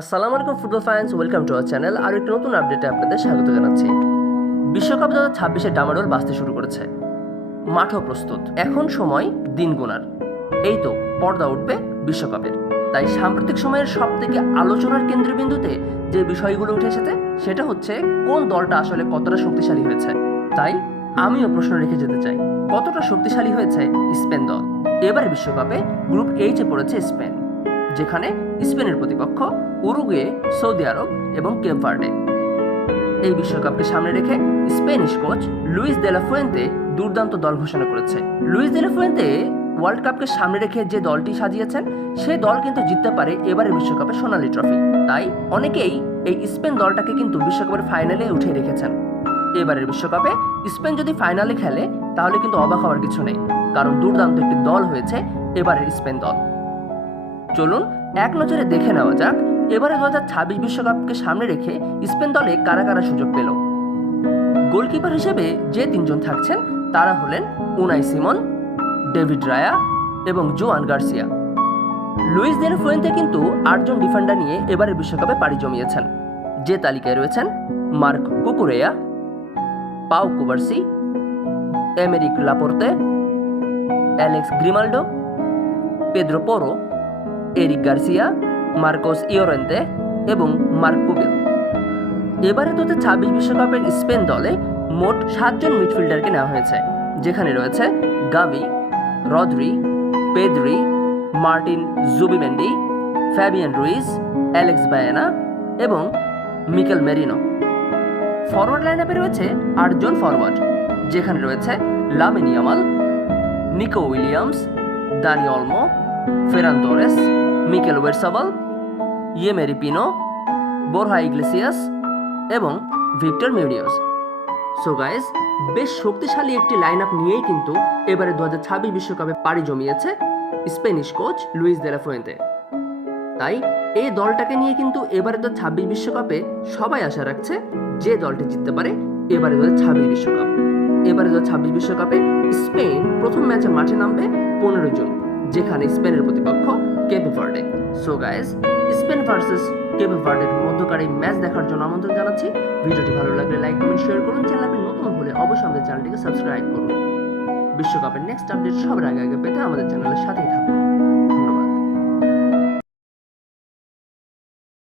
আসসালামু আলাইকুম football fans, welcome to our channel. আর একটি নতুন আপডেটে আপনাদের স্বাগত জানাচ্ছি। বিশ্বকাপ 2026-এর ডামাডোল বাজতে শুরু করেছে, মাঠও প্রস্তুত। এখন সময় দিন গোনার। এই তো পর্দা উঠবে বিশ্বকাপের। তাই সাম্প্রতিক সময়ের সব থেকে আলোচনার কেন্দ্রবিন্দুতে যে বিষয়গুলো উঠে এসেছে সেটা হচ্ছে কোন দলটা আসলে কতটা শক্তিশালী হয়েছে। তাই আমিও প্রশ্ন রেখে যেতে চাই, কতটা শক্তিশালী হয়েছে স্পেন দল। এবারে বিশ্বকাপে গ্রুপ এইচে পড়েছে স্পেন, যেখানে স্পেনের প্রতিপক্ষ উরুগুয়ে, সৌদি আরব এবং কেপ ভার্ডে। এই বিশ্বকাপকে সামনে রেখে Spanish coach Luis de la Fuente দুর্দান্ত দল ঘোষণা করেছে। Luis de la Fuente world কাপকে সামনে রেখে যে দলটি সাজিয়েছেন সেই দল কিন্তু জিততে পারে এবারের বিশ্বকাপে সোনালী ট্রফি। তাই অনেকেই এই স্পেন দলটাকে কিন্তু বিশ্বকাপের ফাইনালে উঠিয়ে রেখেছেন। এবারের বিশ্বকাপে স্পেন যদি ফাইনালে খেলে তাহলে কিন্তু অবাক হওয়ার কিছু নেই, কারণ দুর্দান্ত একটি দল হয়েছে এবারের স্পেন দল। চলুন এক নজরে দেখে নেওয়া যাক এবারে 2026 বিশ্বকাপকে সামনে রেখে স্পেন দলে কারা কারা সুযোগ পেল। গোলকিপার হিসেবে যে তিনজন থাকছেন তারা হলেন উনাই সিমন, ডেভিড রায়া এবং জোয়ান Garcia. Luis de la Fuente কিন্তু 8 জন ডিফেন্ডার নিয়ে এবারের বিশ্বকাপে পাড়ি জমিয়েছেন, যে তালিকায় রয়েছেন Marc Cucurella, Pau Cubarsi, Aymeric Laporte, Alex Grimaldo, Pedro Porro, Eric Garcia, Marcos Llorente এবং মার্ক পুবেল। এবারে 2026 বিশ্বকাপের স্পেন দলে মোট 7 জন মিডফিল্ডারকে নেওয়া হয়েছে, যেখানে রয়েছে গাভি, Rodri, Pedri, Martin Zubimendi, Fabian Ruiz, Alex Bayana এবং মিকেল মেরিনো। ফরওয়ার্ড লাইন আপে রয়েছে 8 জন ফরওয়ার্ড, যেখানে রয়েছে Lamine Yamal, Nico Williams, Dani Olmo, Ferran Torres, Mikel Oyarzabal, ইয়েমেরি পিনো, বোরহা ইগলেসিয়াস এবং ভিক্টর মিউনিয়স। সো গাইস, বেশ শক্তিশালী একটি লাইন আপ নিয়েই কিন্তু এবারে 2026 বিশ্বকাপে পাড়ি জমিয়েছে Spanish coach Luis de la Fuente. তাই এই দলটাকে নিয়ে কিন্তু এবারে 2026 বিশ্বকাপে সবাই আশা রাখছে যে দলটি জিততে পারে এবারে 2026 বিশ্বকাপ। এবারে 2026 বিশ্বকাপে স্পেন প্রথম ম্যাচে মাঠে নামবে 15 জুন, যেখানে স্পেনের প্রতিপক্ষ Cape Verde. So guys, Spain versus Cape ভার্ডের মধ্যকার এই ম্যাচ দেখার জন্য আমন্ত্রণ জানাচ্ছি। ভিডিওটি ভালো লাগলে লাইক, কমেন্ট, শেয়ার করুন। চ্যানেলটি নতুন হলে অবশ্যই আমাদের চ্যানেলটিকে সাবস্ক্রাইব করুন। বিশ্বকাপের নেক্সট আপডেট সবার আগে পেতে আমাদের চ্যানেলের সাথেই থাকুন।